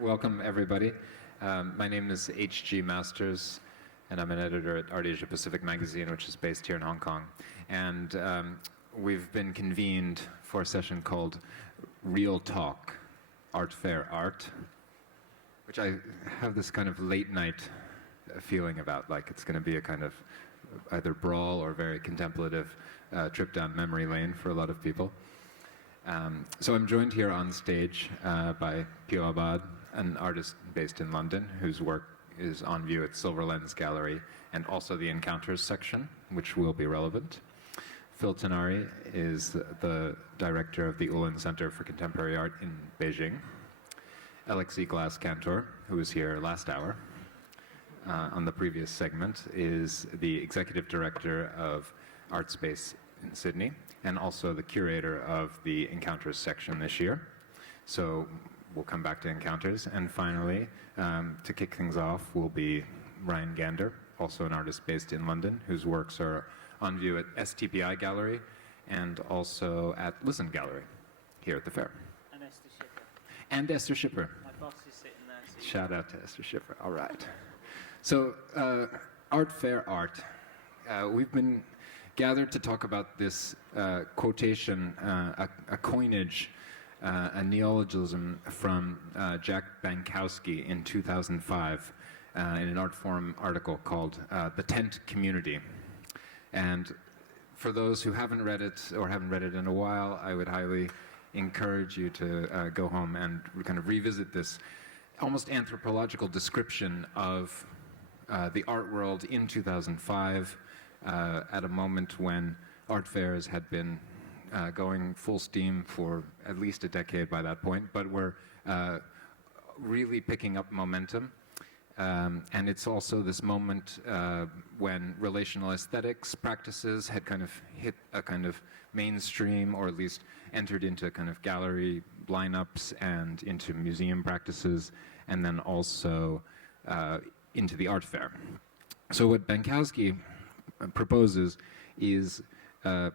Welcome, everybody. My name is H.G. Masters, and I'm an editor at ArtAsiaPacific magazine, which is based here in Hong Kong. And we've been convened for a session called Real Talk, Art Fair Art, which I have this kind of late night feeling about, like it's going to be a kind of either brawl or very contemplative trip down memory lane for a lot of people. So I'm joined here on stage by Pio Abad, an artist based in London whose work is on view at Silver Lens Gallery and also the Encounters section, which will be relevant. Phil Tinari is the director of the Ullens Center for Contemporary Art in Beijing. Alexie Glass-Kantor, who was here last hour on the previous segment, is the executive director of Artspace in Sydney and also the curator of the Encounters section this year. So we'll come back to Encounters. And finally, to kick things off, will be Ryan Gander, also an artist based in London, whose works are on view at STPI Gallery and also at Listen Gallery here at the fair. And Esther Schipper. And Esther Schipper. My boss is sitting there. So Shout out to Esther Schipper. All right. So, Art Fair Art. We've been gathered to talk about this quotation, a coinage, a neologism from Jack Bankowsky in 2005 in an Artforum article called The Tent Community. And for those who haven't read it or haven't read it in a while, I would highly encourage you to go home and kind of revisit this almost anthropological description of the art world in 2005 at a moment when art fairs had been going full steam for at least a decade by that point, but were really picking up momentum. And it's also this moment when relational aesthetics practices had kind of hit a kind of mainstream, or at least entered into kind of gallery lineups and into museum practices, and then also into the art fair. So what Bankowsky proposes is a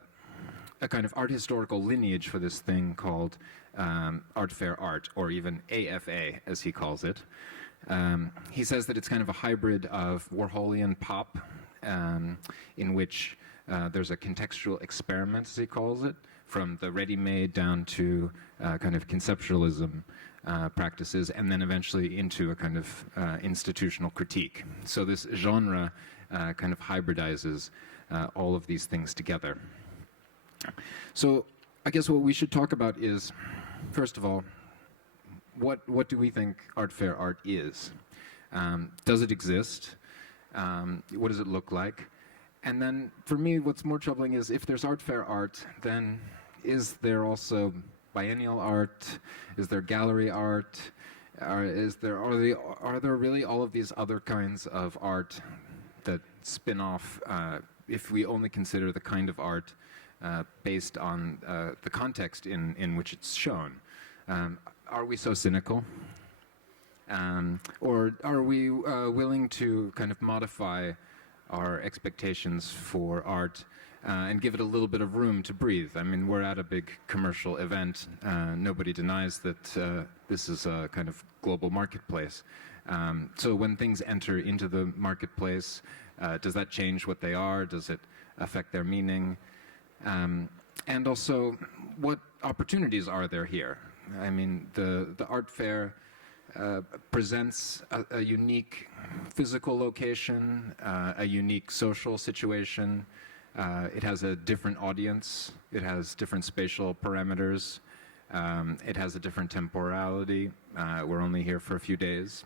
kind of art historical lineage for this thing called art fair art, or even AFA as he calls it. He says that it's kind of a hybrid of Warholian pop in which there's a contextual experiment, as he calls it, from the ready-made down to kind of conceptualism practices, and then eventually into a kind of institutional critique. So this genre kind of hybridizes all of these things together. So I guess what we should talk about is, first of all, what do we think art fair art is? Does it exist? What does it look like? And then for me, what's more troubling is if there's art fair art, then is there also biennial art? Is there gallery art? Are there really all of these other kinds of art that spin off if we only consider the kind of art based on the context in which it's shown? Are we so cynical? Or are we willing to kind of modify our expectations for art and give it a little bit of room to breathe? I mean, we're at a big commercial event. Nobody denies that this is a kind of global marketplace. So when things enter into the marketplace, does that change what they are? Does it affect their meaning? And also, what opportunities are there here? I mean, the art fair presents a unique physical location, a unique social situation. It has a different audience. It has different spatial parameters. It has a different temporality. We're only here for a few days.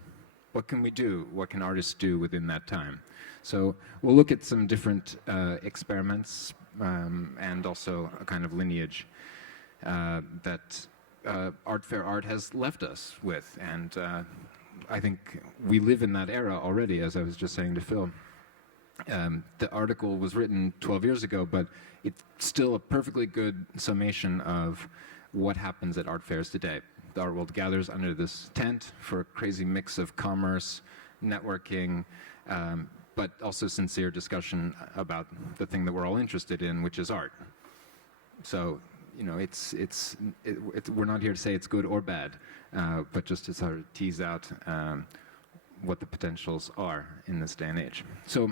What can we do? What can artists do within that time? So we'll look at some different experiments and also a kind of lineage that art fair art has left us with. And I think we live in that era already, as I was just saying to Phil. The article was written 12 years ago, but it's still a perfectly good summation of what happens at art fairs today. The art world gathers under this tent for a crazy mix of commerce, networking, but also sincere discussion about the thing that we're all interested in, which is art. So we're not here to say it's good or bad, but just to sort of tease out what the potentials are in this day and age. So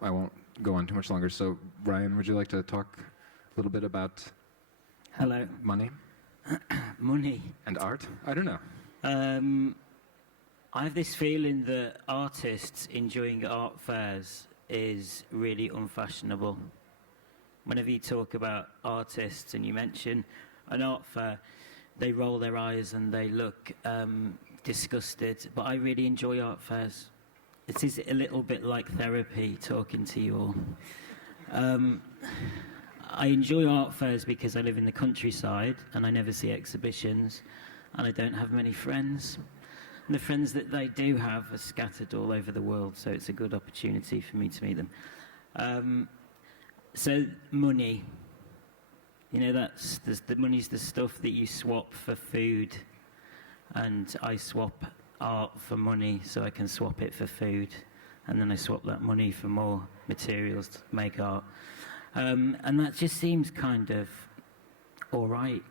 I won't go on too much longer. So Ryan, would you like to talk a little bit about Hello. money? Money. And art? I don't know. I have this feeling that artists enjoying art fairs is really unfashionable. Whenever you talk about artists and you mention an art fair, they roll their eyes and they look disgusted. But I really enjoy art fairs. It is a little bit like therapy talking to you all. I enjoy art fairs because I live in the countryside and I never see exhibitions and I don't have many friends. And the friends that they do have are scattered all over the world, so it's a good opportunity for me to meet them. So money, the money's the stuff that you swap for food, and I swap art for money so I can swap it for food, and then I swap that money for more materials to make art. And that just seems kind of all right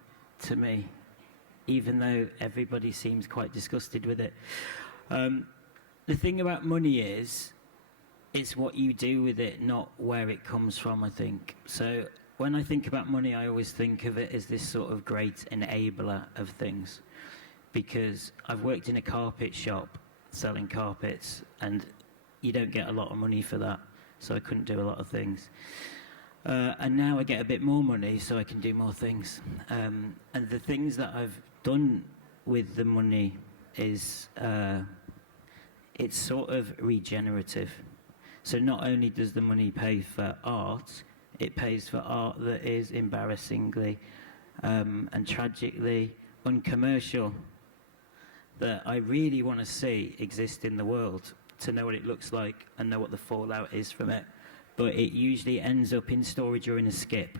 to me, even though everybody seems quite disgusted with it. The thing about money is, it's what you do with it, not where it comes from, I think. So when I think about money, I always think of it as this sort of great enabler of things. Because I've worked in a carpet shop selling carpets, and you don't get a lot of money for that, so I couldn't do a lot of things. And now I get a bit more money, so I can do more things. And the things that I've done with the money is it's sort of regenerative. So not only does the money pay for art, it pays for art that is embarrassingly and tragically uncommercial, that I really want to see exist in the world, to know what it looks like and know what the fallout is from it. But it usually ends up in storage or in a skip.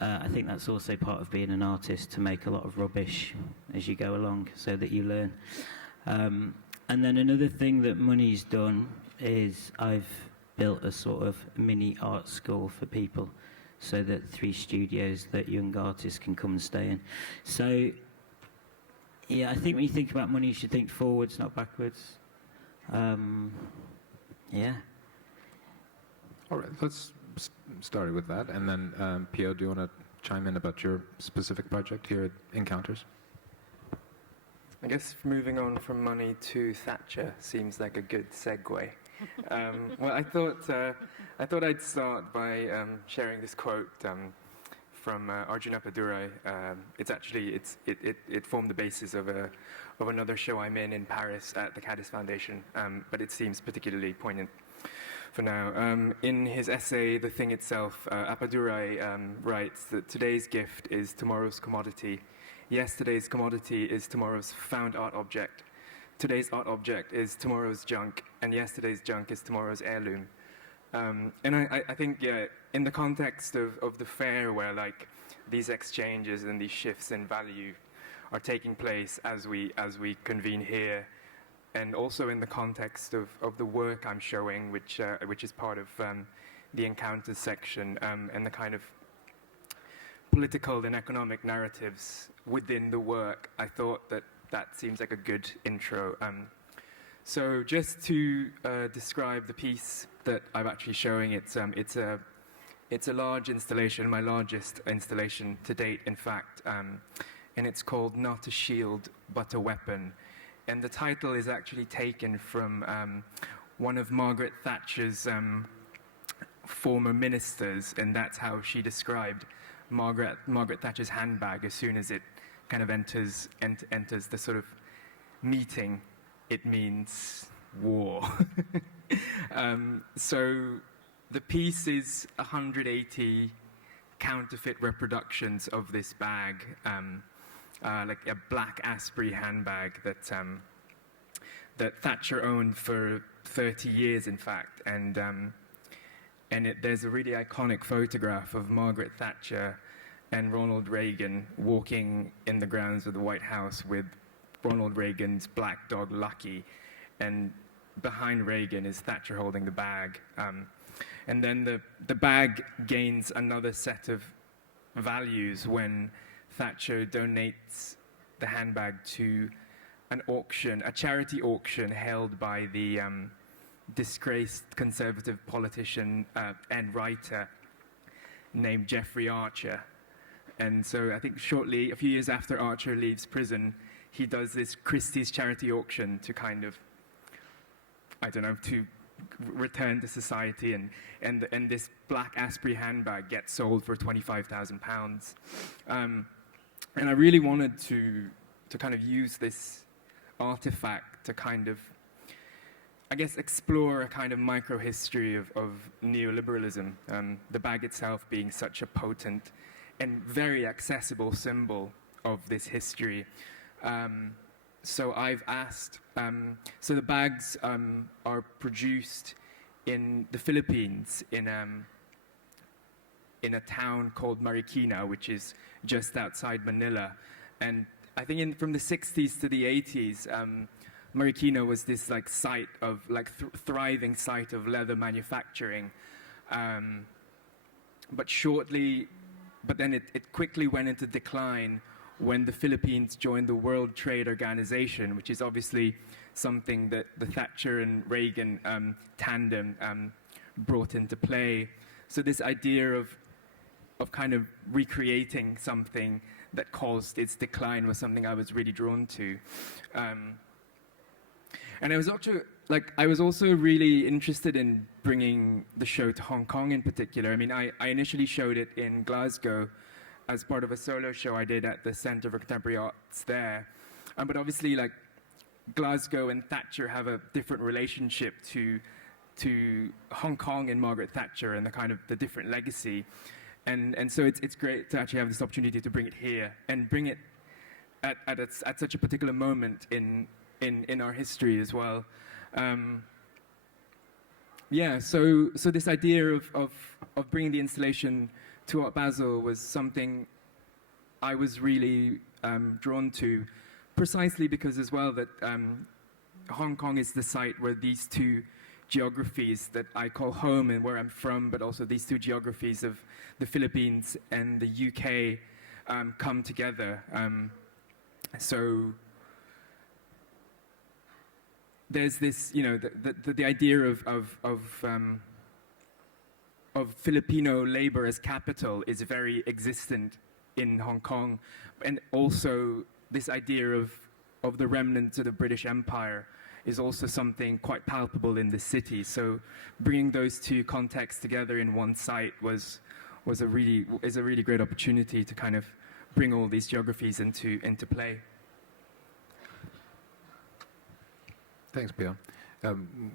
I think that's also part of being an artist, to make a lot of rubbish as you go along so that you learn. And then another thing that money's done is I've built a sort of mini art school for people, so that 3 studios that young artists can come and stay in. So, yeah, I think when you think about money, you should think forwards, not backwards. Yeah. All right, let's start with that. And then, Pio, do you want to chime in about your specific project here at Encounters? I guess moving on from money to Thatcher seems like a good segue. Well, I thought I'd start by sharing this quote from Arjuna Padurai. It formed the basis of another show I'm in Paris at the Caddis Foundation, but it seems particularly poignant for now. In his essay, The Thing Itself, Appadurai writes that today's gift is tomorrow's commodity. Yesterday's commodity is tomorrow's found art object. Today's art object is tomorrow's junk, and yesterday's junk is tomorrow's heirloom. And I think, yeah, in the context of the fair, where like these exchanges and these shifts in value are taking place as we convene here, and also in the context of the work I'm showing, which is part of the Encounters section, and the kind of political and economic narratives within the work, I thought that seems like a good intro. So just to describe the piece that I'm actually showing, it's a large installation, my largest installation to date, in fact, and it's called Not a Shield, But a Weapon. And the title is actually taken from one of Margaret Thatcher's former ministers, and that's how she described Margaret Thatcher's handbag as soon as it kind of enters the sort of meeting. It means war. So the piece is 180 counterfeit reproductions of this bag, like a black Asprey handbag that Thatcher owned for 30 years, in fact, and there's a really iconic photograph of Margaret Thatcher and Ronald Reagan walking in the grounds of the White House with Ronald Reagan's black dog Lucky, and behind Reagan is Thatcher holding the bag. And then the bag gains another set of values when Thatcher donates the handbag to an auction, a charity auction held by the disgraced conservative politician and writer named Jeffrey Archer. And so I think shortly, a few years after Archer leaves prison, he does this Christie's charity auction to kind of, I don't know, to return to society, and this black Asprey handbag gets sold for £25,000. And I really wanted to kind of use this artifact to kind of, I guess, explore a kind of micro-history of neoliberalism, the bag itself being such a potent and very accessible symbol of this history. So I've asked, so the bags are produced in the Philippines in a town called Marikina, which is just outside Manila. And I think from the 60s to the 80s, Marikina was this like site of thriving site of leather manufacturing. But then it quickly went into decline when the Philippines joined the World Trade Organization, which is obviously something that the Thatcher and Reagan tandem brought into play. So this idea of kind of recreating something that caused its decline was something I was really drawn to. And I was also really interested in bringing the show to Hong Kong in particular. I mean, I initially showed it in Glasgow as part of a solo show I did at the Centre for Contemporary Arts there. But obviously, like, Glasgow and Thatcher have a different relationship to Hong Kong and Margaret Thatcher and the kind of the different legacy. And so it's great to actually have this opportunity to bring it here and bring it at such a particular moment in our history as well. So this idea of bringing the installation to Art Basel was something I was really drawn to, precisely because as well that Hong Kong is the site where these two geographies that I call home and where I'm from, but also these two geographies of the Philippines and the UK come together. So there's this, you know, the idea of Filipino labor as capital is very existent in Hong Kong, and also this idea of the remnants of the British Empire is also something quite palpable in the city. So bringing those two contexts together in one site is a really great opportunity to kind of bring all these geographies into play. Thanks, Pio.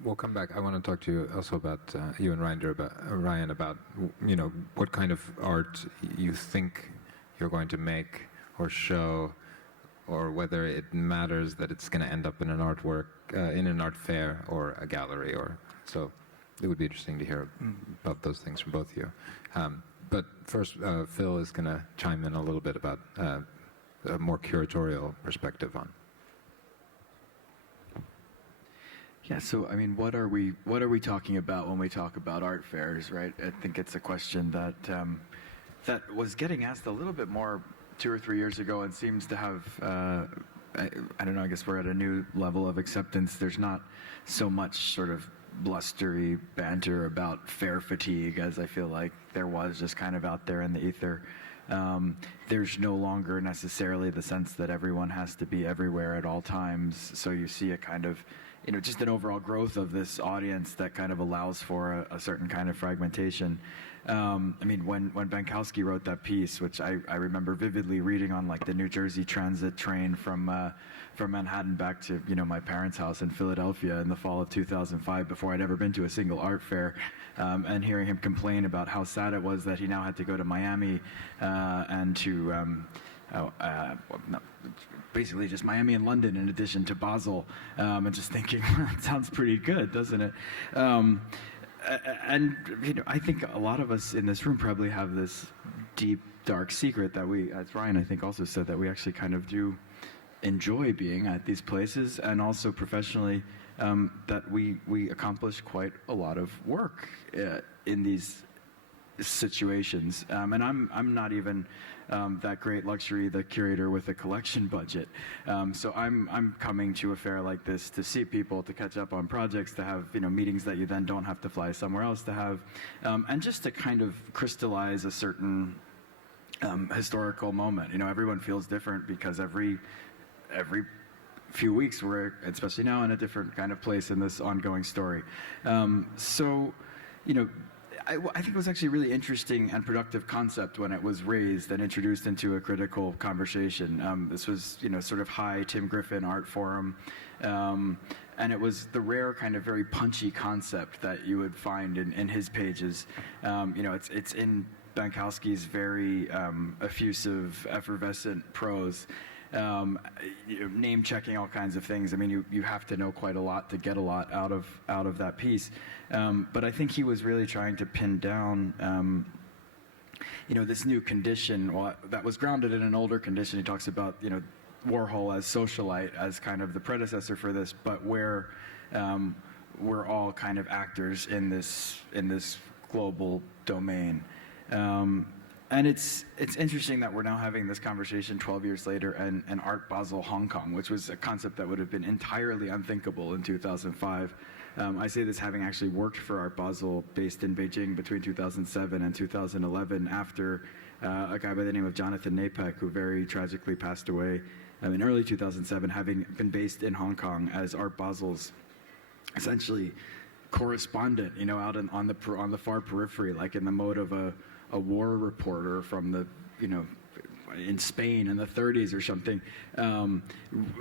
We'll come back. I want to talk to you also about you and Ryan about you know, what kind of art you think you're going to make or show, or whether it matters that it's going to end up in an artwork, in an art fair or a gallery. Or so it would be interesting to hear about those things from both of you. But first, Phil is going to chime in a little bit about a more curatorial perspective on. Yeah, so I mean, what are we talking about when we talk about art fairs, right? I think it's a question that that was getting asked a little bit more 2 or 3 years ago, and seems to have I don't know. I guess we're at a new level of acceptance. There's not so much sort of blustery banter about fair fatigue as I feel like there was just kind of out there in the ether. There's no longer necessarily the sense that everyone has to be everywhere at all times. So you see a kind of, you know, just an overall growth of this audience that kind of allows for a certain kind of fragmentation. I mean, when Bankowsky wrote that piece, which I remember vividly reading on like the New Jersey Transit train from Manhattan back to, you know, my parents' house in Philadelphia in the fall of 2005, before I'd ever been to a single art fair, and hearing him complain about how sad it was that he now had to go to Miami and to basically just Miami and London in addition to Basel, and just thinking, that sounds pretty good, doesn't it? And you know, I think a lot of us in this room probably have this deep, dark secret that we, as Ryan I think also said, that we actually kind of do enjoy being at these places, and also professionally that we accomplish quite a lot of work in these situations. And I'm not even that great luxury, the curator with a collection budget. So I'm coming to a fair like this to see people, to catch up on projects, to have meetings that you then don't have to fly somewhere else to have, and just to kind of crystallize a certain historical moment. Everyone feels different because every few weeks we're, especially now, in a different kind of place in this ongoing story. I think it was actually a really interesting and productive concept when it was raised and introduced into a critical conversation. This was, sort of high Tim Griffin art forum, and it was the rare kind of very punchy concept that you would find in his pages. It's in Bankowski's very effusive, effervescent prose. Name checking all kinds of things. I mean, you have to know quite a lot to get a lot out of that piece. But I think he was really trying to pin down, this new condition that was grounded in an older condition. He talks about, Warhol as socialite, as kind of the predecessor for this, but where we're all kind of actors in this global domain. And it's interesting that we're now having this conversation 12 years later and Art Basel Hong Kong, which was a concept that would have been entirely unthinkable in 2005. I say this having actually worked for Art Basel based in Beijing between 2007 and 2011 after a guy by the name of Jonathan Napek, who very tragically passed away in early 2007, having been based in Hong Kong as Art Basel's essentially correspondent, out on the far periphery, like in the mode of a war reporter from the, in Spain in the 30s or something,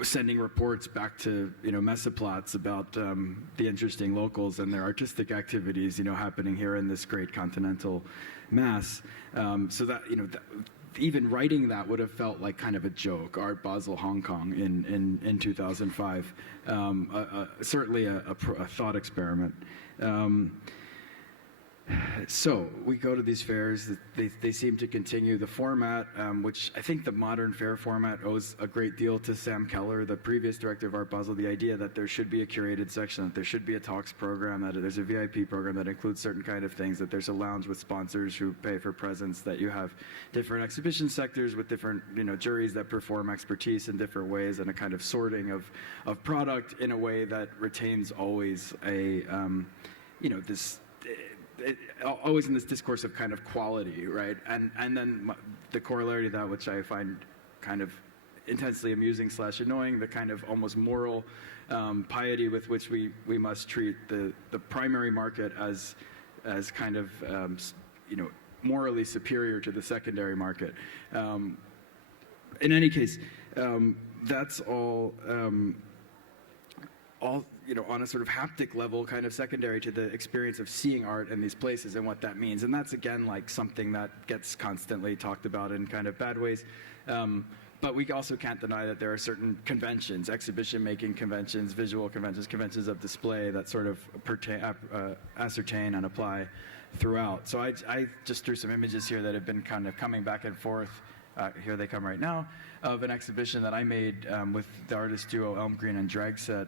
sending reports back to, Mesoplots about the interesting locals and their artistic activities, happening here in this great continental mass. So that, even writing that would have felt like kind of a joke. Art Basel Hong Kong in 2005, certainly a thought experiment. So we go to these fairs. They seem to continue the format, which I think the modern fair format owes a great deal to Sam Keller, the previous director of Art Basel. The idea that there should be a curated section, that there should be a talks program, that there's a VIP program that includes certain kind of things, that there's a lounge with sponsors who pay for presence, that you have different exhibition sectors with different juries that perform expertise in different ways, and a kind of sorting of product in a way that retains always a always in this discourse of kind of quality, right? And then the corollary to that, which I find kind of intensely amusing / annoying, the kind of almost moral piety with which we must treat the primary market as kind of morally superior to the secondary market. In any case, that's all on a sort of haptic level, kind of secondary to the experience of seeing art in these places and what that means. And that's, again, like something that gets constantly talked about in kind of bad ways. But we also can't deny that there are certain conventions, exhibition-making conventions, visual conventions, conventions of display that sort of ascertain and apply throughout. So I just threw some images here that have been kind of coming back and forth. Here they come right now, of an exhibition that I made with the artist duo Elmgreen and Dragset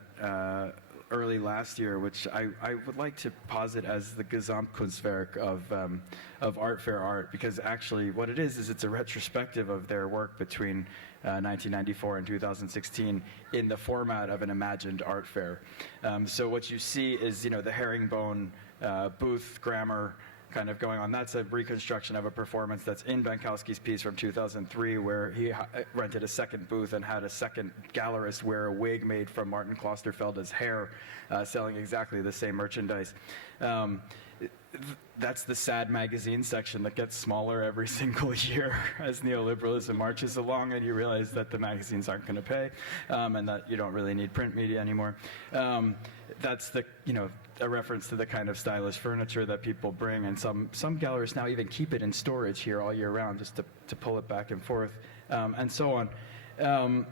early last year, which I would like to posit as the Gesamtkunstwerk of Art Fair art, because actually what it is it's a retrospective of their work between 1994 and 2016 in the format of an imagined art fair. So what you see is, the herringbone booth grammar kind of going on. That's a reconstruction of a performance that's in Bankowski's piece from 2003, where he rented a second booth and had a second gallerist wear a wig made from Martin Klosterfelde's hair, selling exactly the same merchandise. That's the sad magazine section that gets smaller every single year as neoliberalism marches along, and you realize that the magazines aren't going to pay, and that you don't really need print media anymore. That's a reference to the kind of stylish furniture that people bring, and some gallerists now even keep it in storage here all year round just to pull it back and forth, and so on.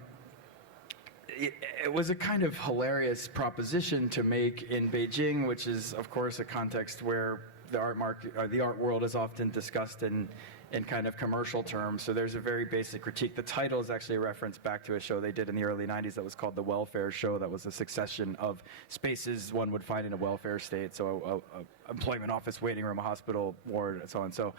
It was a kind of hilarious proposition to make in Beijing, which is, of course, a context where the art market, or the art world, is often discussed in in kind of commercial terms. So there's a very basic critique. The title is actually a reference back to a show they did in the early 90s that was called The Welfare Show. That was a succession of spaces one would find in a welfare state. So a employment office, waiting room, a hospital ward, and so on. So,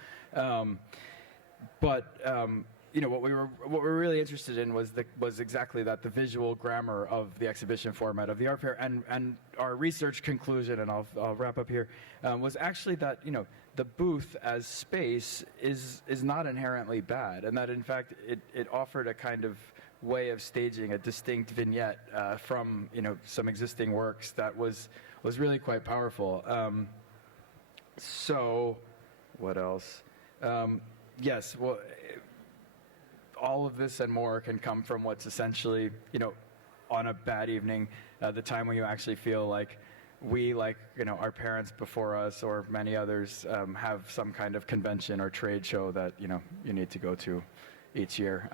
you know, what we were really interested in was exactly that, the visual grammar of the exhibition format of the art fair, and our research conclusion, and I'll wrap up here, was actually that, you know, the booth as space is not inherently bad, and that in fact it offered a kind of way of staging a distinct vignette from, you know, some existing works that was really quite powerful. So, what else? Yes, well, all of this and more can come from what's essentially, you know, on a bad evening, the time when you actually feel like we, like, you know, our parents before us or many others, have some kind of convention or trade show that, you know, you need to go to each year.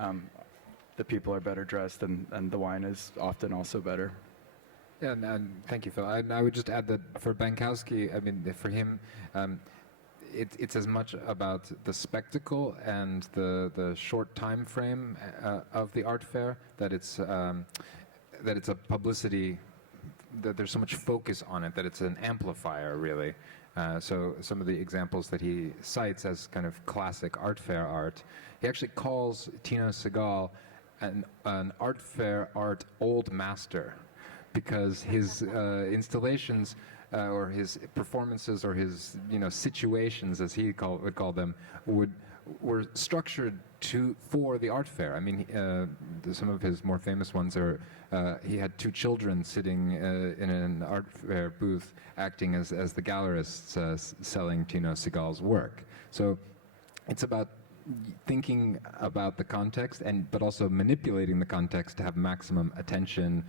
The people are better dressed, and the wine is often also better. Yeah, and thank you, Phil. I would just add that for Bankowsky, I mean, for him, it's as much about the spectacle and the short time frame of the art fair that it's a publicity, that there's so much focus on it that it's an amplifier, really. So some of the examples that he cites as kind of classic art fair art, he actually calls Tino Sehgal an art fair art old master, because his installations or his performances or his, you know, situations, as he would call them, were structured for the art fair. I mean, some of his more famous ones are he had two children sitting in an art fair booth acting as the gallerists selling Tino Sehgal's work. So it's about thinking about the context, but also manipulating the context to have maximum attention,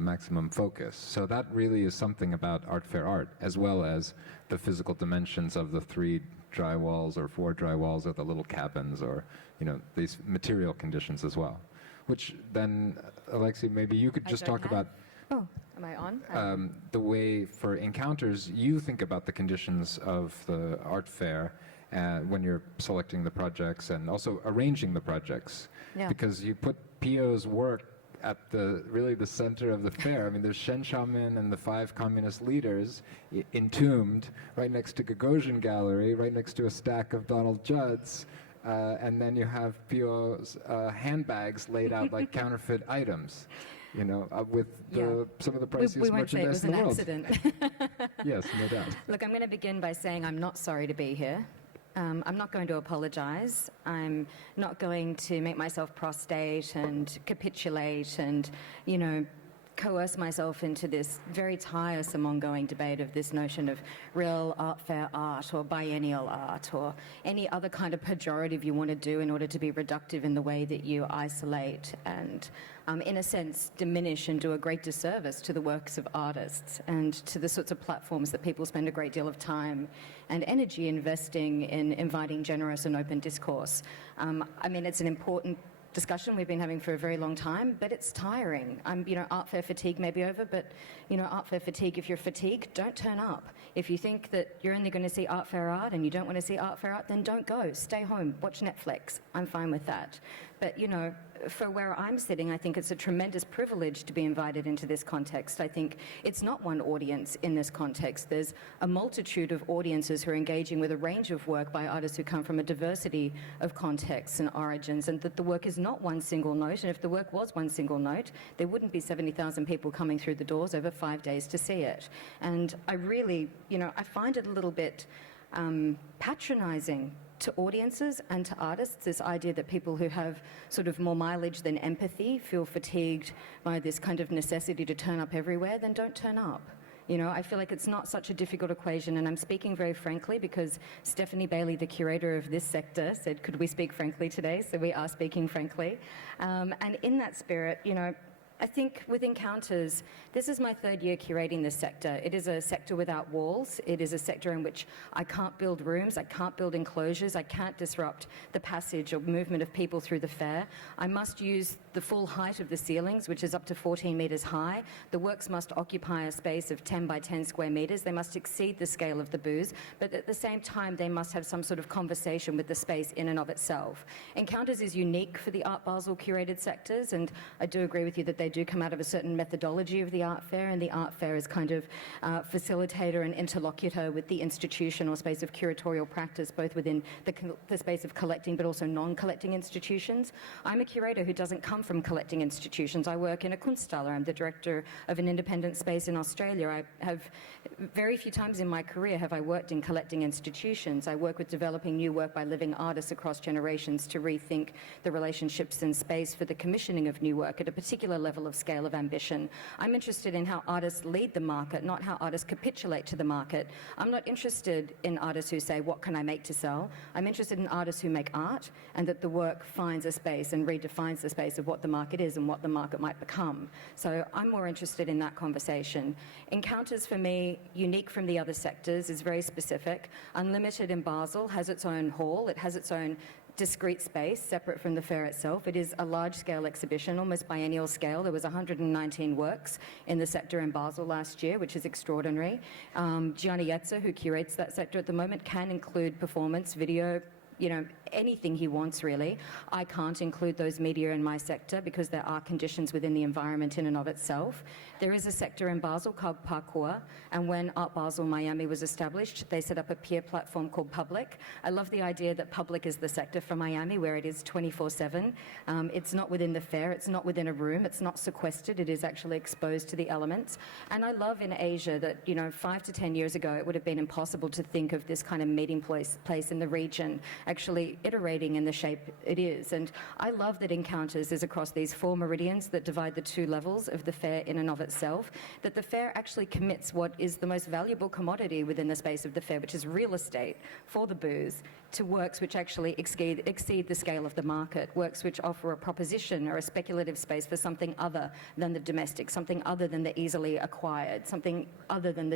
maximum focus. So that really is something about art fair art, as well as the physical dimensions of the 3 dry walls or 4 dry walls or the little cabins, or, you know, these material conditions as well. Which then, Alexie, maybe you could just talk about. Oh, am I on? The way for encounters you think about the conditions of the art fair when you're selecting the projects and also arranging the projects. Yeah. Because you put Pio's work at really the center of the fair. I mean, there's Shen Xiaomin and the 5 communist leaders entombed right next to Gagosian Gallery, right next to a stack of Donald Judd's, and then you have Pio's handbags laid out like counterfeit items, you know, with some of the priciest merchandise in the world. We won't say it was an accident. Yes, no doubt. Look, I'm going to begin by saying I'm not sorry to be here. I'm not going to apologize. I'm not going to make myself prostate and capitulate and, you know, coerce myself into this very tiresome ongoing debate of this notion of real art fair art or biennial art or any other kind of pejorative you want to do in order to be reductive in the way that you isolate and, in a sense, diminish and do a great disservice to the works of artists and to the sorts of platforms that people spend a great deal of time and energy investing in inviting generous and open discourse. I mean, it's an important discussion we've been having for a very long time, but it's tiring. You know, art fair fatigue may be over, but, you know, art fair fatigue, if you're fatigued, don't turn up. If you think that you're only going to see art fair art and you don't want to see art fair art, then don't go. Stay home, watch Netflix. I'm fine with that. But, you know, for where I'm sitting, I think it's a tremendous privilege to be invited into this context. I think it's not one audience in this context. There's a multitude of audiences who are engaging with a range of work by artists who come from a diversity of contexts and origins, and that the work is not one single note. And if the work was one single note, there wouldn't be 70,000 people coming through the doors over 5 days to see it. And I really, you know, I find it a little bit patronizing to audiences and to artists, this idea that people who have sort of more mileage than empathy feel fatigued by this kind of necessity to turn up everywhere, then don't turn up. You know, I feel like it's not such a difficult equation, and I'm speaking very frankly because Stephanie Bailey, the curator of this sector, said, could we speak frankly today? So we are speaking frankly. And in that spirit, you know, I think with Encounters, this is my third year curating this sector. It is a sector without walls. It is a sector in which I can't build rooms, I can't build enclosures, I can't disrupt the passage or movement of people through the fair. I must use the full height of the ceilings, which is up to 14 metres high. The works must occupy a space of 10 by 10 square metres. They must exceed the scale of the booths, but at the same time, they must have some sort of conversation with the space in and of itself. Encounters is unique for the Art Basel curated sectors, and I do agree with you that they do come out of a certain methodology of the art fair, and the art fair is kind of facilitator and interlocutor with the institution or space of curatorial practice, both within the space of collecting but also non-collecting institutions. I'm a curator who doesn't come from collecting institutions. I work in a Kunsthalle. I'm the director of an independent space in Australia. I have very few times in my career have I worked in collecting institutions. I work with developing new work by living artists across generations to rethink the relationships in space for the commissioning of new work at a particular level of scale of ambition. I'm interested in how artists lead the market, not how artists capitulate to the market. I'm not interested in artists who say, what can I make to sell? I'm interested in artists who make art and that the work finds a space and redefines the space of what the market is and what the market might become. So I'm more interested in that conversation. Encounters for me, unique from the other sectors, is very specific. Unlimited in Basel has its own hall. It has its own discrete space, separate from the fair itself. It is a large-scale exhibition, almost biennial scale. There was 119 works in the sector in Basel last year, which is extraordinary. Gianni Yetzer, who curates that sector at the moment, can include performance, video, anything he wants, really. I can't include those media in my sector because there are conditions within the environment in and of itself. There is a sector in Basel called Parkour, and when Art Basel Miami was established, they set up a peer platform called Public. I love the idea that Public is the sector for Miami, where it is 24/7. It's not within the fair, it's not within a room, it's not sequestered, it is actually exposed to the elements. And I love in Asia that, 5 to 10 years ago, it would have been impossible to think of this kind of meeting place in the region actually iterating in the shape it is. And I love that Encounters is across these 4 meridians that divide the 2 levels of the fair in and of itself, that the fair actually commits what is the most valuable commodity within the space of the fair, which is real estate for the booths, to works which actually exceed the scale of the market, works which offer a proposition or a speculative space for something other than the domestic, something other than the easily acquired, something other than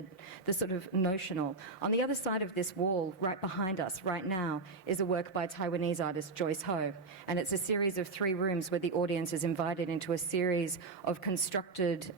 the sort of notional. On the other side of this wall, right behind us, right now, is a work by Taiwanese artist Joyce Ho, and it's a series of 3 rooms where the audience is invited into a series of constructed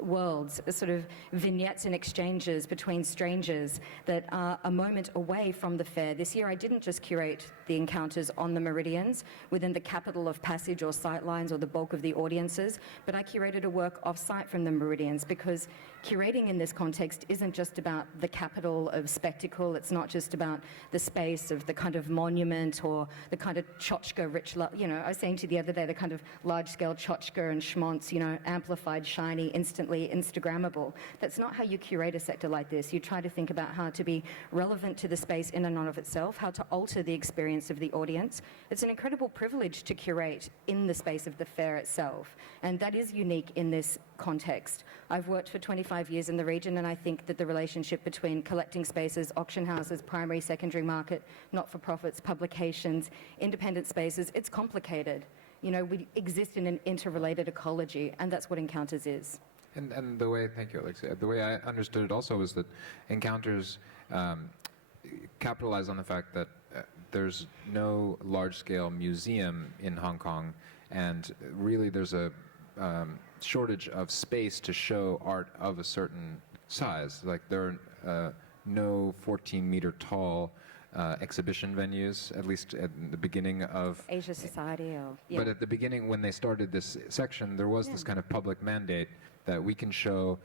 worlds, sort of vignettes and exchanges between strangers that are a moment away from the fair. This year I didn't just curate the encounters on the meridians within the capital of passage or sightlines or the bulk of the audiences, but I curated a work off-site from the meridians because curating in this context isn't just about the capital of spectacle, it's not just about the space of the kind of monument or the kind of tchotchke rich, I was saying to you the other day, the kind of large-scale tchotchke and schmonz, amplified, shiny, instantly Instagrammable. That's not how you curate a sector like this. You try to think about how to be relevant to the space in and of itself, how to alter the experience of the audience. It's an incredible privilege to curate in the space of the fair itself, and that is unique in this context. I've worked for 25 years in the region, and I think that the relationship between collecting spaces, auction houses, primary, secondary market, not-for-profits, publications, independent spaces, it's complicated. We exist in an interrelated ecology, and that's what Encounters is. And the way, thank you, Alexie. The way I understood it also was that Encounters capitalize on the fact that there's no large-scale museum in Hong Kong, and really there's a shortage of space to show art of a certain size. Like there are no 14-meter tall exhibition venues, at least at the beginning of Asia Society. Yeah. But at the beginning, when they started this section, there was this kind of public mandate that we can show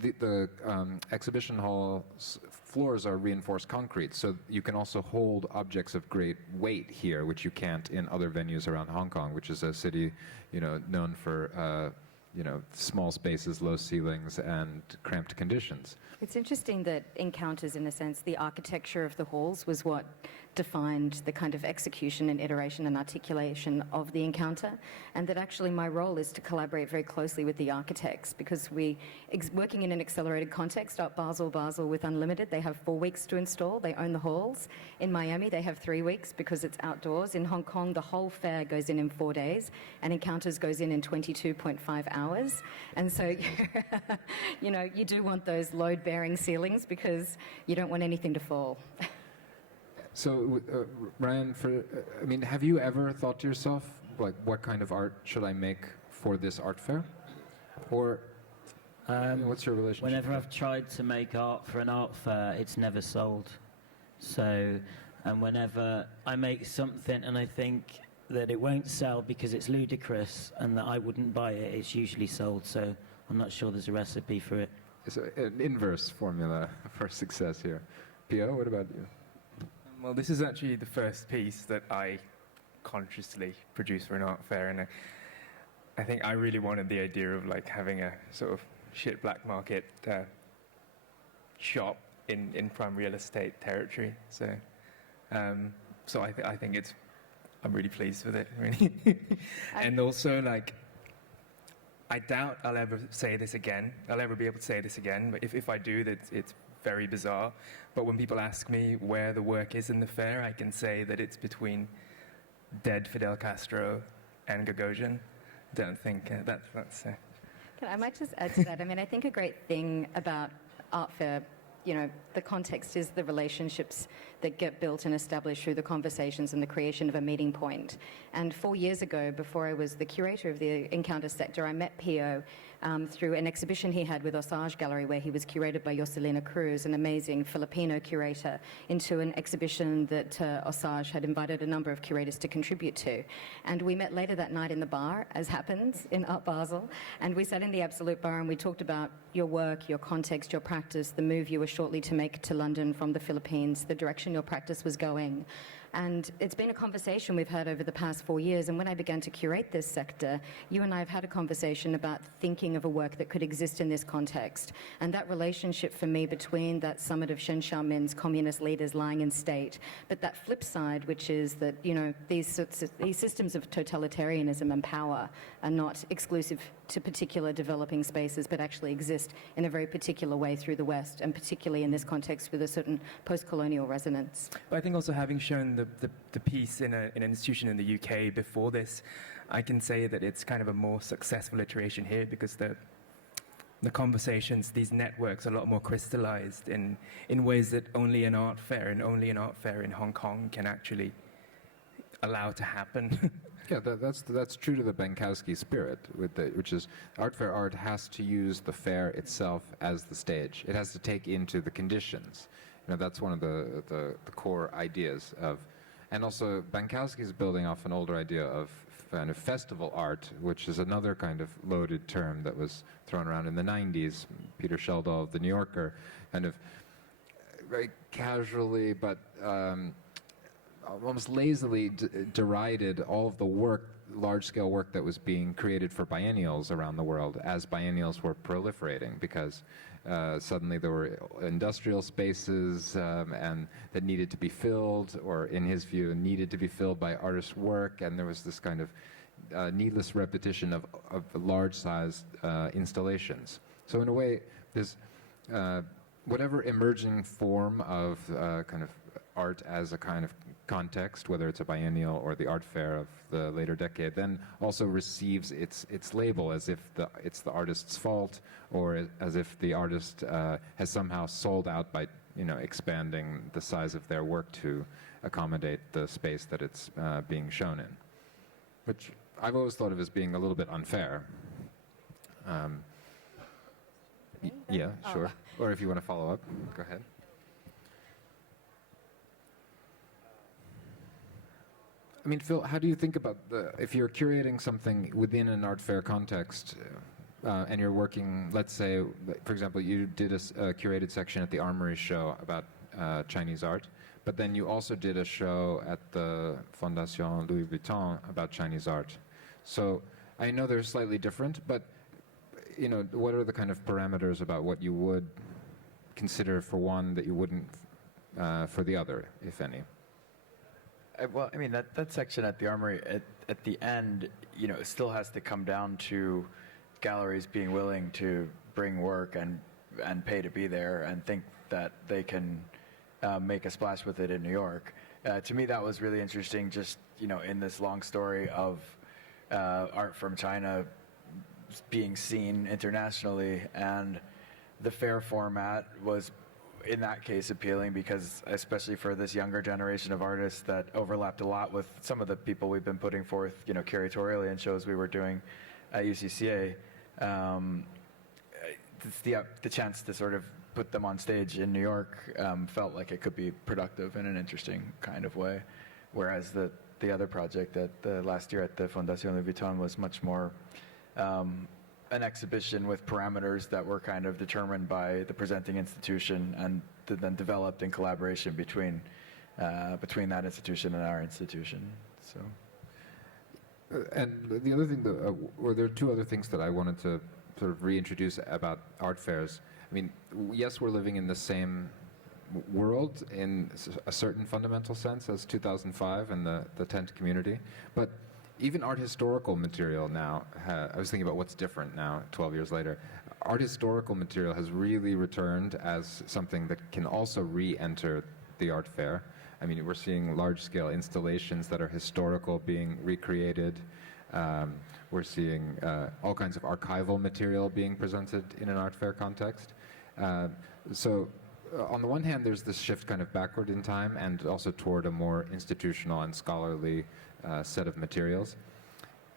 the exhibition hall's floors are reinforced concrete, so you can also hold objects of great weight here, which you can't in other venues around Hong Kong, which is a city, known for small spaces, low ceilings, and cramped conditions. It's interesting that Encounters, in a sense, the architecture of the halls was what defined the kind of execution and iteration and articulation of the encounter, and that actually my role is to collaborate very closely with the architects, because working in an accelerated context, Art Basel with Unlimited, they have 4 weeks to install, they own the halls. In Miami, they have 3 weeks because it's outdoors. In Hong Kong, the whole fair goes in 4 days, and Encounters goes in 22.5 hours. And so, you know, you do want those load-bearing ceilings because you don't want anything to fall. So, Ryan, I mean, have you ever thought to yourself, like, what kind of art should I make for this art fair? Or what's your relationship? Whenever I've tried to make art for an art fair, it's never sold. So, and whenever I make something and I think that it won't sell because it's ludicrous and that I wouldn't buy it, it's usually sold. So I'm not sure there's a recipe for it. It's an inverse formula for success here. Pio, what about you? Well, this is actually the first piece that I consciously produced for an art fair, and I think I really wanted the idea of like having a sort of shit black market shop in prime real estate territory. So, I think I'm really pleased with it, really. And also, like, I doubt I'll ever say this again. I'll ever be able to say this again. But if I do, that it's very bizarre. But when people ask me where the work is in the fair, I can say that it's between dead Fidel Castro and Gagosian. Don't think that's. I might just add to that. I mean, I think a great thing about art fair, you know, the context is the relationships that get built and established through the conversations and the creation of a meeting point. And 4 years ago, before I was the curator of the Encounter sector, I met Pio through an exhibition he had with Osage Gallery, where he was curated by Jocelina Cruz, an amazing Filipino curator, into an exhibition that Osage had invited a number of curators to contribute to. And we met later that night in the bar, as happens in Art Basel, and we sat in the Absolute Bar and we talked about your work, your context, your practice, the move you were shortly to make to London from the Philippines, the direction your practice was going. And it's been a conversation we've had over the past 4 years. And when I began to curate this sector, you and I have had a conversation about thinking of a work that could exist in this context. And that relationship for me between that summit of Chen Xiaomin's communist leaders lying in state, but that flip side, which is that, you know, these systems of totalitarianism and power are not exclusive to particular developing spaces, but actually exist in a very particular way through the West, and particularly in this context with a certain post-colonial resonance. But I think also, having shown the piece in an institution in the UK before this, I can say that it's kind of a more successful iteration here, because the conversations, these networks, are a lot more crystallized in ways that only an art fair in Hong Kong can actually allow to happen. Yeah, that's true to the Bankowsky spirit, which is art fair art has to use the fair itself as the stage. It has to take into the conditions. You know, that's one of the core ideas of, and also Bankowsky is building off an older idea of kind of festival art, which is another kind of loaded term that was thrown around in the 90s. Peter Sheldall of The New Yorker kind of very casually but almost lazily derided all of the work, large-scale work that was being created for biennials around the world as biennials were proliferating, because suddenly there were industrial spaces and that needed to be filled, or in his view, needed to be filled by artist work, and there was this kind of needless repetition of large-sized installations. So in a way, this whatever emerging form of kind of art as a kind of context, whether it's a biennial or the art fair of the later decade, then also receives its label as if it's the artist's fault, or as if the artist has somehow sold out by, you know, expanding the size of their work to accommodate the space that it's being shown in, which I've always thought of as being a little bit unfair. Yeah, sure. Or if you want to follow up, go ahead. I mean, Phil, how do you think about if you're curating something within an art fair context, and you're working, let's say, for example, you did a curated section at the Armory show about Chinese art, but then you also did a show at the Fondation Louis Vuitton about Chinese art. So I know they're slightly different, but, you know, what are the kind of parameters about what you would consider for one that you wouldn't for the other, if any? Well, I mean, that section at the Armory, at the end, it still has to come down to galleries being willing to bring work and pay to be there and think that they can make a splash with it in New York. To me, that was really interesting, just, in this long story of art from China being seen internationally, and the fair format was, in that case, appealing because, especially for this younger generation of artists, that overlapped a lot with some of the people we've been putting forth, curatorially in shows we were doing at UCCA. The chance to sort of put them on stage in New York felt like it could be productive in an interesting kind of way, whereas the other project at the last year at the Fondation Louis Vuitton was much more an exhibition with parameters that were kind of determined by the presenting institution and then developed in collaboration between that institution and our institution. So. And the other thing, there are two other things that I wanted to sort of reintroduce about art fairs. I mean, yes, we're living in the same world in a certain fundamental sense as 2005 and the tent community, but even art historical material now, I was thinking about what's different now, 12 years later. Art historical material has really returned as something that can also re-enter the art fair. I mean, we're seeing large-scale installations that are historical being recreated. We're seeing all kinds of archival material being presented in an art fair context. So on the one hand, there's this shift kind of backward in time and also toward a more institutional and scholarly set of materials.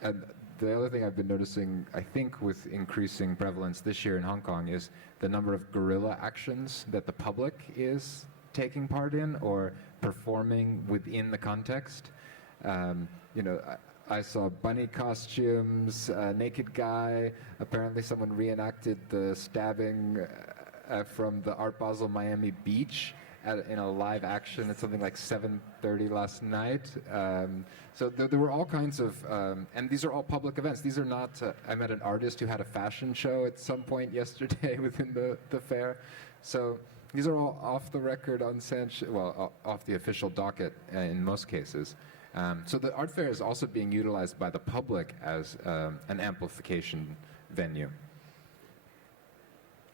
And the other thing I've been noticing, I think with increasing prevalence this year in Hong Kong, is the number of guerrilla actions that the public is taking part in or performing within the context. I saw bunny costumes, a naked guy. Apparently someone reenacted the stabbing from the Art Basel Miami Beach in a live action at something like 7:30 last night. So there were all kinds of, and these are all public events. These are not, I met an artist who had a fashion show at some point yesterday within the fair. So these are all off the record, off the official docket in most cases. So the art fair is also being utilized by the public as an amplification venue.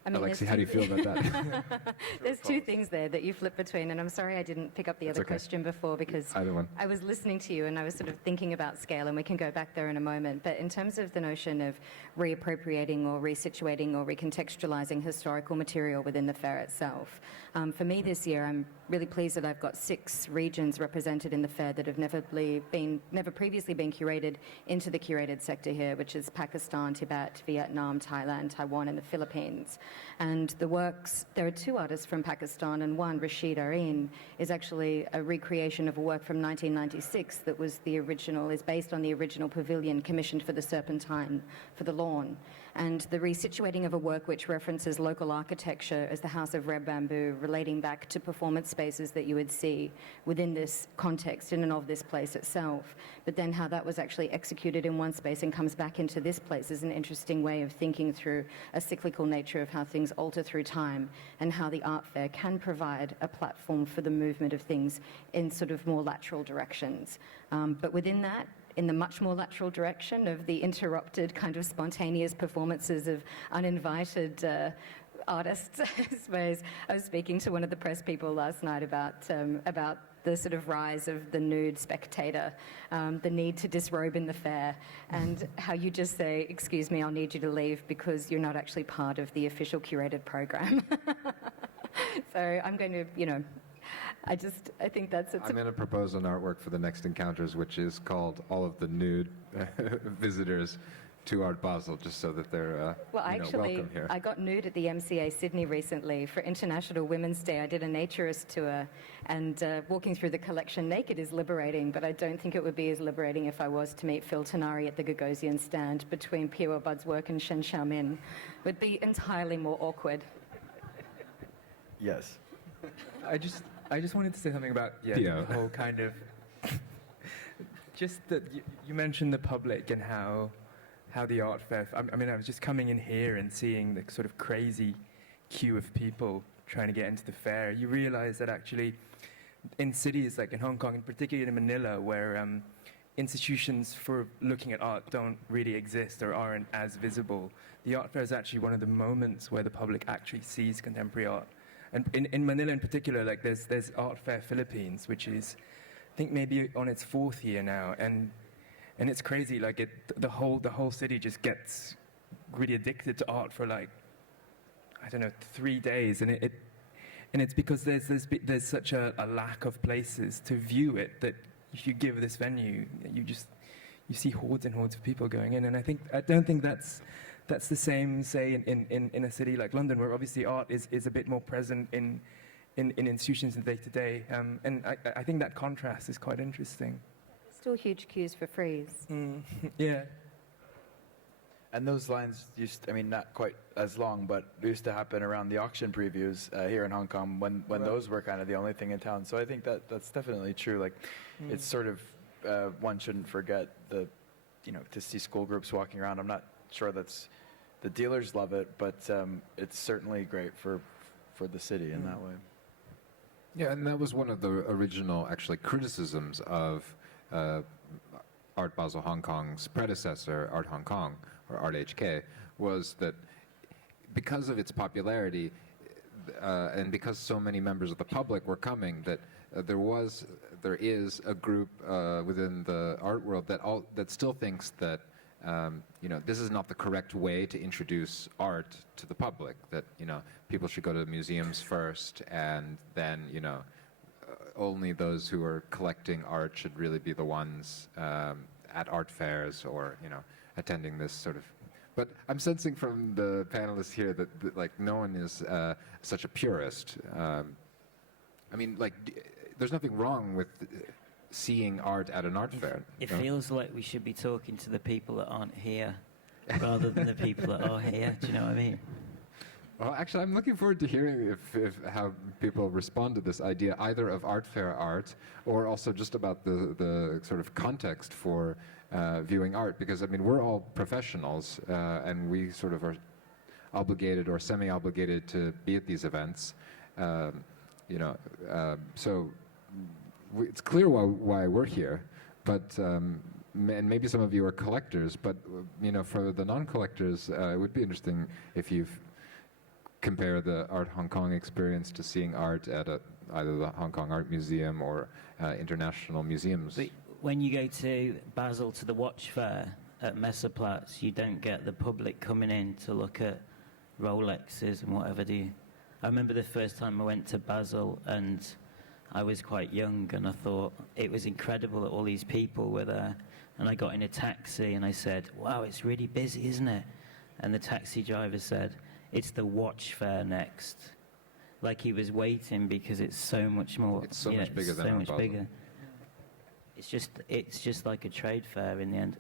I mean, Alexie, how do you feel about that? There's two things there that you flip between, and I'm sorry I didn't pick up the other question before because Either one. I was listening to you and I was sort of thinking about scale, and we can go back there in a moment. But in terms of the notion of reappropriating or resituating or recontextualizing historical material within the fair itself, for me this year, I'm really pleased that I've got 6 regions represented in the fair that have never previously been curated into the curated sector here, which is Pakistan, Tibet, Vietnam, Thailand, Taiwan, and the Philippines. And the works, there are 2 artists from Pakistan, and one, Rashid Areen, is actually a recreation of a work from 1996 that was is based on the original pavilion commissioned for the Serpentine, for the lawn. And the resituating of a work which references local architecture as the House of Red Bamboo, relating back to performance spaces that you would see within this context in and of this place itself. But then how that was actually executed in one space and comes back into this place is an interesting way of thinking through a cyclical nature of how things alter through time and how the art fair can provide a platform for the movement of things in sort of more lateral directions. But within that, in the much more lateral direction of the interrupted kind of spontaneous performances of uninvited artists, I suppose. I was speaking to one of the press people last night about the sort of rise of the nude spectator, the need to disrobe in the fair, and how you just say, excuse me, I'll need you to leave because you're not actually part of the official curated program. So I'm going to, I think that's... I'm going to propose an artwork for the next encounters, which is called All of the Nude Visitors to Art Basel, just so that they're welcome here. I got nude at the MCA Sydney recently for International Women's Day. I did a naturist tour, and walking through the collection naked is liberating, but I don't think it would be as liberating if I was to meet Phil Tinari at the Gagosian stand between Pio Bud's work and Shen Xiaomin. It would be entirely more awkward. Yes. I just wanted to say something about the whole kind of just that you mentioned the public and how the art fair. I mean, I was just coming in here and seeing the sort of crazy queue of people trying to get into the fair. You realise that actually in cities like in Hong Kong, and particularly in Manila, where institutions for looking at art don't really exist or aren't as visible, the art fair is actually one of the moments where the public actually sees contemporary art. And in Manila in particular, like there's Art Fair Philippines, which is, I think, maybe on its 4th year now, and it's crazy. Like the whole city just gets really addicted to art for like, I don't know, 3 days, and it's because there's such a lack of places to view it that if you give this venue, you see hordes and hordes of people going in, and I don't think that's the same, say, in a city like London, where obviously art is a bit more present in institutions in day-to-day. And I think that contrast is quite interesting. Still huge queues for freeze. Yeah. And those lines not quite as long, but used to happen around the auction previews here in Hong Kong when Right. those were kind of the only thing in town. So I think that's definitely true. Like, it's sort of, one shouldn't forget to see school groups walking around. I'm not sure the dealers love it, but it's certainly great for the city in that way. Yeah, and that was one of the original, actually, criticisms of Art Basel Hong Kong's predecessor, Art Hong Kong, or Art HK, was that because of its popularity and because so many members of the public were coming, that there is a group within the art world that still thinks that this is not the correct way to introduce art to the public. That people should go to museums first, and then only those who are collecting art should really be the ones at art fairs or attending this sort of. But I'm sensing from the panelists here that like no one is such a purist. There's nothing wrong with seeing art at an art fair. It feels like we should be talking to the people that aren't here rather than the people that are here. Do you know what I mean? Well, actually, I'm looking forward to hearing if how people respond to this idea, either of art fair art or also just about the sort of context for viewing art. Because, we're all professionals and we sort of are obligated or semi-obligated to be at these events. So it's clear why we're here, but and maybe some of you are collectors, but for the non-collectors, it would be interesting if you've compare the Art Hong Kong experience to seeing art at either the Hong Kong Art Museum or international museums. But when you go to Basel to the watch fair at Messeplatz, you don't get the public coming in to look at Rolexes and whatever, do you? I remember the first time I went to Basel and I was quite young and I thought it was incredible that all these people were there. And I got in a taxi and I said, wow, it's really busy, isn't it? And the taxi driver said, it's the watch fair next. Like he was waiting because it's so much more. It's so much bigger than so much Basel. bigger. It's just like a trade fair in the end.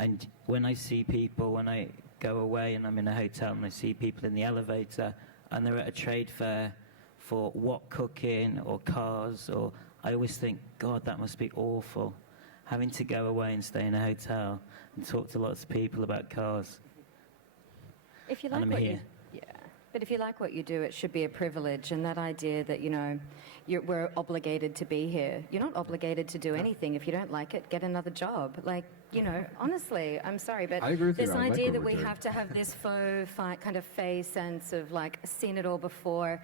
And when I see people, when I go away and I'm in a hotel and I see people in the elevator and they're at a trade fair for wok cooking or cars, or I always think, God, that must be awful, having to go away and stay in a hotel and talk to lots of people about cars. If you like And I'm what here. but if you like what you do, it should be a privilege. And that idea that we're obligated to be here. You're not obligated to do anything. If you don't like it, get another job. Honestly, I'm sorry, but I agree with this you. I like idea what that we're we doing. have to have this faux kind of fey sense of seen it all before.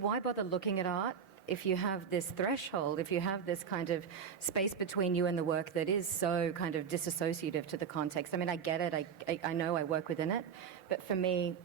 Why bother looking at art? If you have this threshold, if you have this kind of space between you and the work that is so kind of disassociative to the context. I get it, I know I work within it, but for me,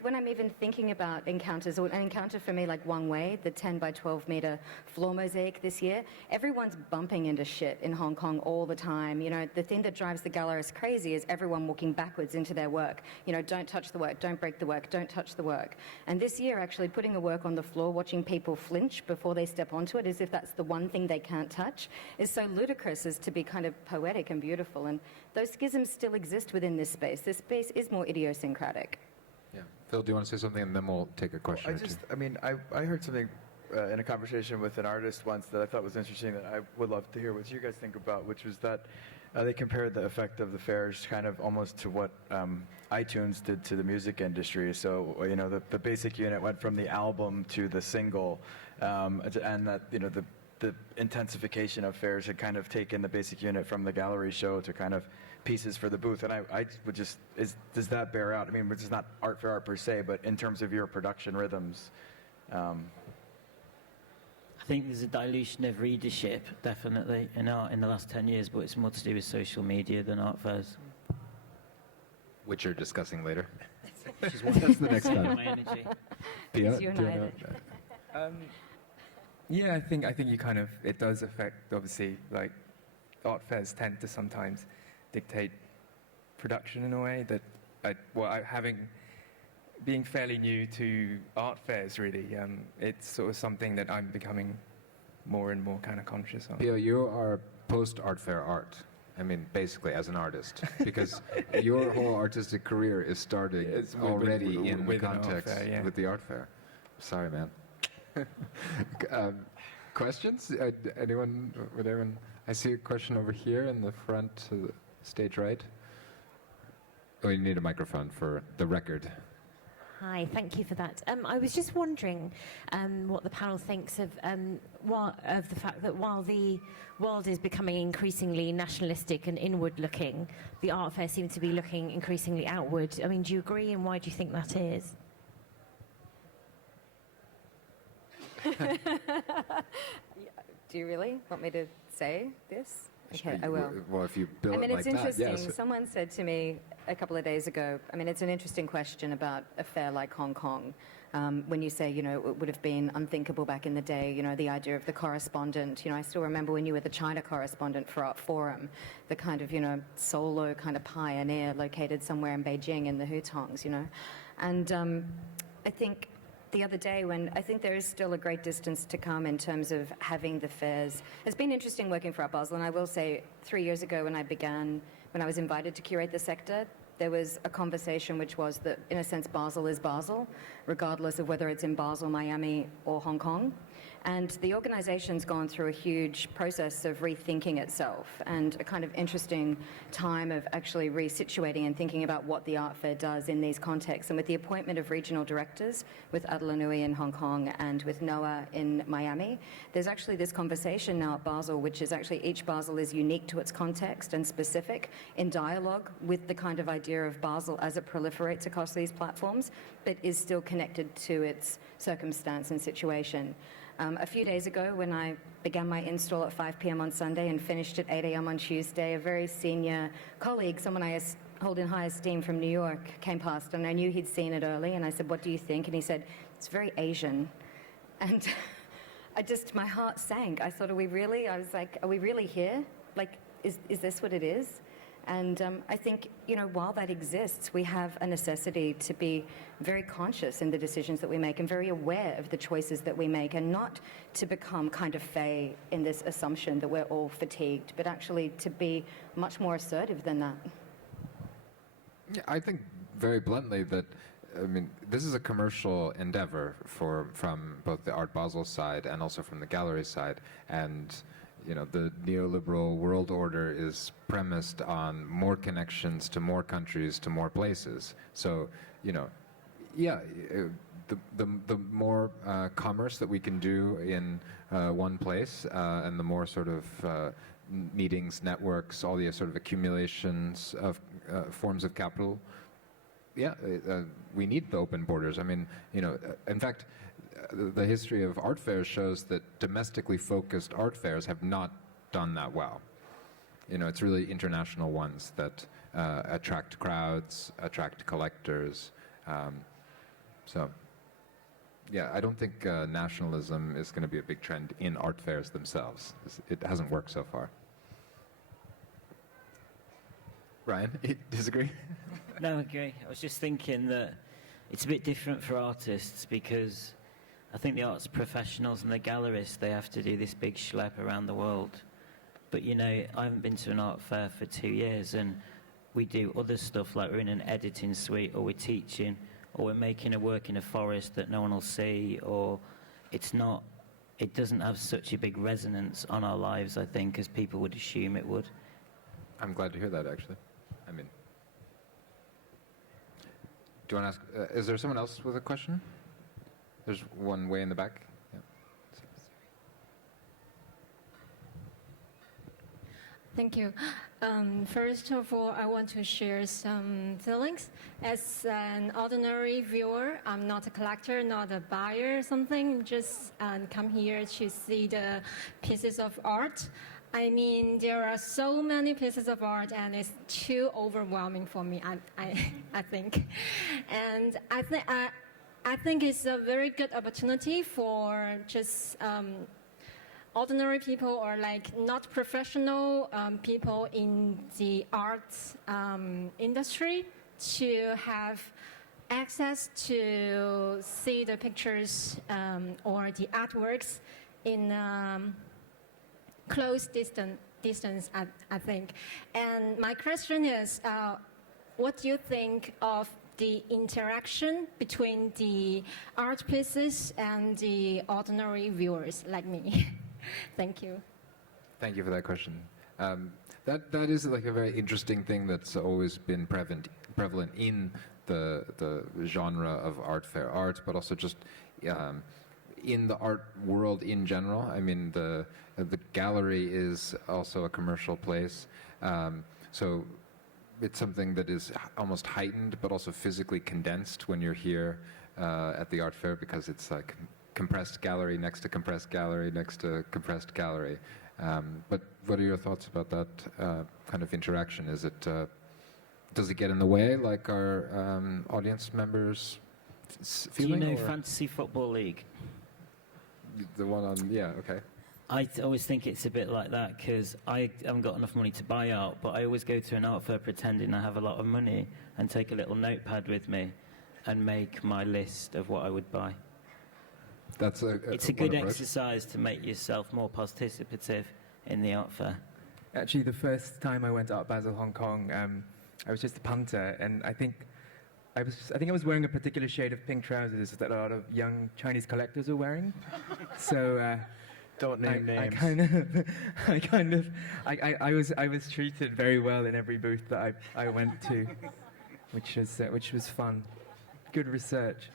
when I'm even thinking about encounters, or an encounter for me like Wang Wei, the 10 by 12 meter floor mosaic this year, everyone's bumping into shit in Hong Kong all the time. The thing that drives the gallerists crazy is everyone walking backwards into their work. Don't touch the work, don't break the work, don't touch the work. And this year, actually putting a work on the floor, watching people flinch before they step onto it as if that's the one thing they can't touch, is so ludicrous as to be kind of poetic and beautiful. And those schisms still exist within this space. This space is more idiosyncratic. Yeah. Phil, do you want to say something, and then we'll take a question or two? I heard something in a conversation with an artist once that I thought was interesting that I would love to hear what you guys think about, which was that they compared the effect of the fairs kind of almost to what iTunes did to the music industry. So, the basic unit went from the album to the single, and that the intensification of fairs had kind of taken the basic unit from the gallery show to kind of pieces for the booth. And I would just, does that bear out? I mean, it's not art fair art per se, but in terms of your production rhythms. I think there's a dilution of readership, definitely, in art in the last 10 years, but it's more to do with social media than art fairs. Which you're discussing later. Which is why That's the next I'm time. my energy. Pia, It's united. Yeah, I think you kind of, it does affect, obviously, like art fairs tend to sometimes dictate production in a way that, being fairly new to art fairs really, it's sort of something that I'm becoming more and more kind of conscious of. Pia, you are post-art fair art. I mean, basically, as an artist, because your whole artistic career is starting already in the context with the art fair. Sorry, man. Questions? Anyone? I see a question over here in the front, to the stage right. Oh, you need a microphone for the record. Hi, thank you for that. I was just wondering what the panel thinks of the fact that while the world is becoming increasingly nationalistic and inward-looking, the art fair seems to be looking increasingly outward. I mean, do you agree, and why do you think that is? Do you really want me to say this? Okay, I will. Well, if you build I mean, it it's like that, interesting. yes. Someone said to me a couple of days ago, I mean, it's an interesting question about a fair like Hong Kong. When you say, it would have been unthinkable back in the day, the idea of the correspondent. I still remember when you were the China correspondent for Art Forum, the kind of, solo kind of pioneer located somewhere in Beijing in the Hutongs, And I think the other day when I think there is still a great distance to come in terms of having the fairs. It's been interesting working for Art Basel, and I will say 3 years ago when I was invited to curate the sector, there was a conversation which was that, in a sense, Basel is Basel, regardless of whether it's in Basel, Miami, or Hong Kong. And the organization's gone through a huge process of rethinking itself and a kind of interesting time of actually resituating and thinking about what the art fair does in these contexts. And with the appointment of regional directors, with Adelanui in Hong Kong and with Noah in Miami, there's actually this conversation now at Basel, which is actually each Basel is unique to its context and specific in dialogue with the kind of idea of Basel as it proliferates across these platforms, but is still connected to its circumstance and situation. A few days ago, when I began my install at 5 p.m. on Sunday and finished at 8 a.m. on Tuesday, a very senior colleague, someone I hold in high esteem from New York, came past, and I knew he'd seen it early, and I said, "What do you think?" And he said, "It's very Asian." And my heart sank. I thought, I was like, are we really here? Like, is this what it is? And I think, while that exists, we have a necessity to be very conscious in the decisions that we make and very aware of the choices that we make, and not to become kind of fey in this assumption that we're all fatigued, but actually to be much more assertive than that. Yeah, I think very bluntly that, this is a commercial endeavor from both the Art Basel side and also from the gallery side. And the neoliberal world order is premised on more connections to more countries, to more places. So, the more commerce that we can do in one place, and the more sort of meetings, networks, all the sort of accumulations of forms of capital, we need the open borders. In fact, the history of art fairs shows that domestically focused art fairs have not done that well. It's really international ones that attract crowds, attract collectors. I don't think nationalism is going to be a big trend in art fairs themselves. It hasn't worked so far. Ryan, you disagree? No, I agree. I was just thinking that it's a bit different for artists because I think the arts professionals and the gallerists, they have to do this big schlep around the world. But, I haven't been to an art fair for 2 years, and we do other stuff, like we're in an editing suite, or we're teaching, or we're making a work in a forest that no one will see, or it doesn't have such a big resonance on our lives, I think, as people would assume it would. I'm glad to hear that, actually. Do you want to ask, is there someone else with a question? There's one way in the back. Yeah. Thank you. First of all, I want to share some feelings. As an ordinary viewer, I'm not a collector, not a buyer or something, just come here to see the pieces of art. I mean, there are so many pieces of art, and it's too overwhelming for me, I think. And I think it's a very good opportunity for just ordinary people or like not professional people in the arts industry to have access to see the pictures or the artworks in close distance, I think. And my question is, what do you think of the interaction between the art pieces and the ordinary viewers like me? Thank you. Thank you for that question. That is like a very interesting thing that's always been prevalent in the genre of art fair art, but also just in the art world in general. I mean, the gallery is also a commercial place, so it's something that is almost heightened, but also physically condensed when you're here at the art fair, because it's like compressed gallery next to compressed gallery next to compressed gallery. But what are your thoughts about that kind of interaction? Is it does it get in the way, like our audience members feeling? Do you know or? Fantasy Football League? The one on, yeah, okay. I always think it's a bit like that because I haven't got enough money to buy art, but I always go to an art fair pretending I have a lot of money and take a little notepad with me and make my list of what I would buy. That's It's a good exercise to make yourself more participative in the art fair. Actually, the first time I went to Art Basel, Hong Kong, I was just a punter, and I think I was wearing a particular shade of pink trousers that a lot of young Chinese collectors are wearing. So Don't name names. I was treated very well in every booth that I went to, which was fun. Good research.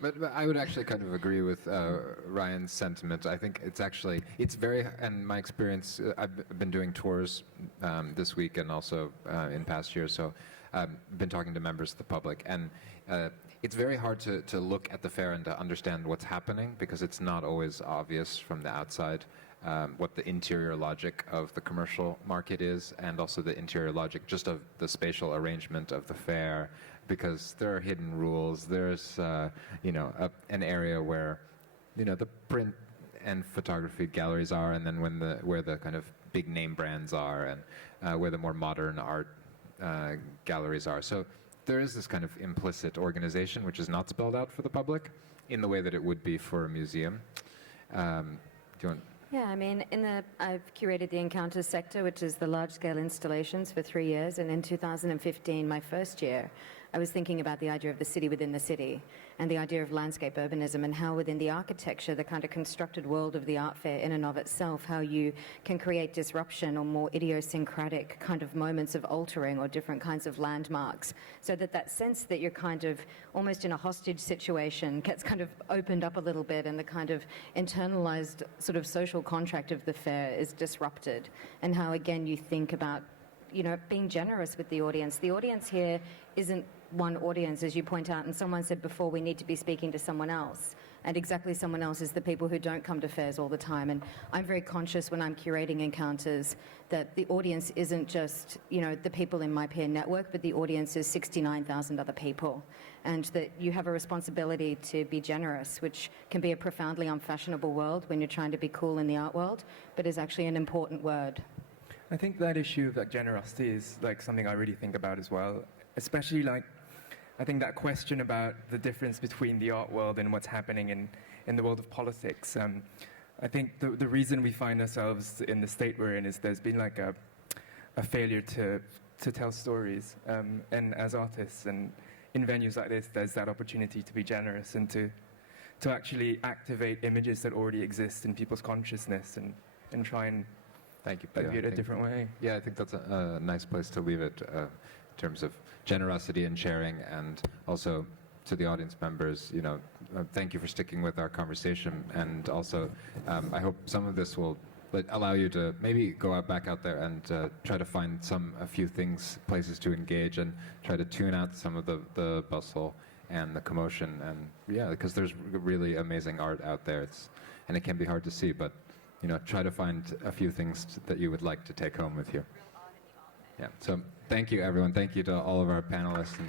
But I would actually kind of agree with Ryan's sentiment. I think it's very, and my experience, I've been doing tours this week and also in past years, so I've been talking to members of the public, and it's very hard to look at the fair and to understand what's happening, because it's not always obvious from the outside what the interior logic of the commercial market is, and also the interior logic just of the spatial arrangement of the fair, because there are hidden rules. There's an area where the print and photography galleries are, and then where the kind of big name brands are, and where the more modern art galleries are. So there is this kind of implicit organization which is not spelled out for the public in the way that it would be for a museum. Do you want? Yeah, I mean, I've curated the Encounters sector, which is the large-scale installations, for 3 years, and in 2015, my first year, I was thinking about the idea of the city within the city and the idea of landscape urbanism, and how within the architecture, the kind of constructed world of the art fair in and of itself, how you can create disruption or more idiosyncratic kind of moments of altering or different kinds of landmarks, so that sense that you're kind of almost in a hostage situation gets kind of opened up a little bit, and the kind of internalized sort of social contract of the fair is disrupted, and how, again, you think about being generous with the audience. The audience here isn't one audience, as you point out, and someone said before, we need to be speaking to someone else, and exactly someone else is the people who don't come to fairs all the time. And I'm very conscious when I'm curating Encounters that the audience isn't just the people in my peer network, but the audience is 69,000 other people, and that you have a responsibility to be generous, which can be a profoundly unfashionable world when you're trying to be cool in the art world, but is actually an important word. I think that issue of generosity is something I really think about as well, especially I think that question about the difference between the art world and what's happening in the world of politics. I think the reason we find ourselves in the state we're in is there's been a failure to tell stories, and as artists and in venues like this, there's that opportunity to be generous and to actually activate images that already exist in people's consciousness and try and Thank you. view it a different way. Yeah, I think that's a nice place to leave it in terms of generosity and sharing, and also to the audience members, thank you for sticking with our conversation, and also I hope some of this will but allow you to maybe go back out there and try to find a few things, places to engage, and try to tune out some of the bustle and the commotion. And yeah, because there's really amazing art out there. And it can be hard to see, but try to find a few things that you would like to take home with you. Yeah. So thank you, everyone. Thank you to all of our panelists. And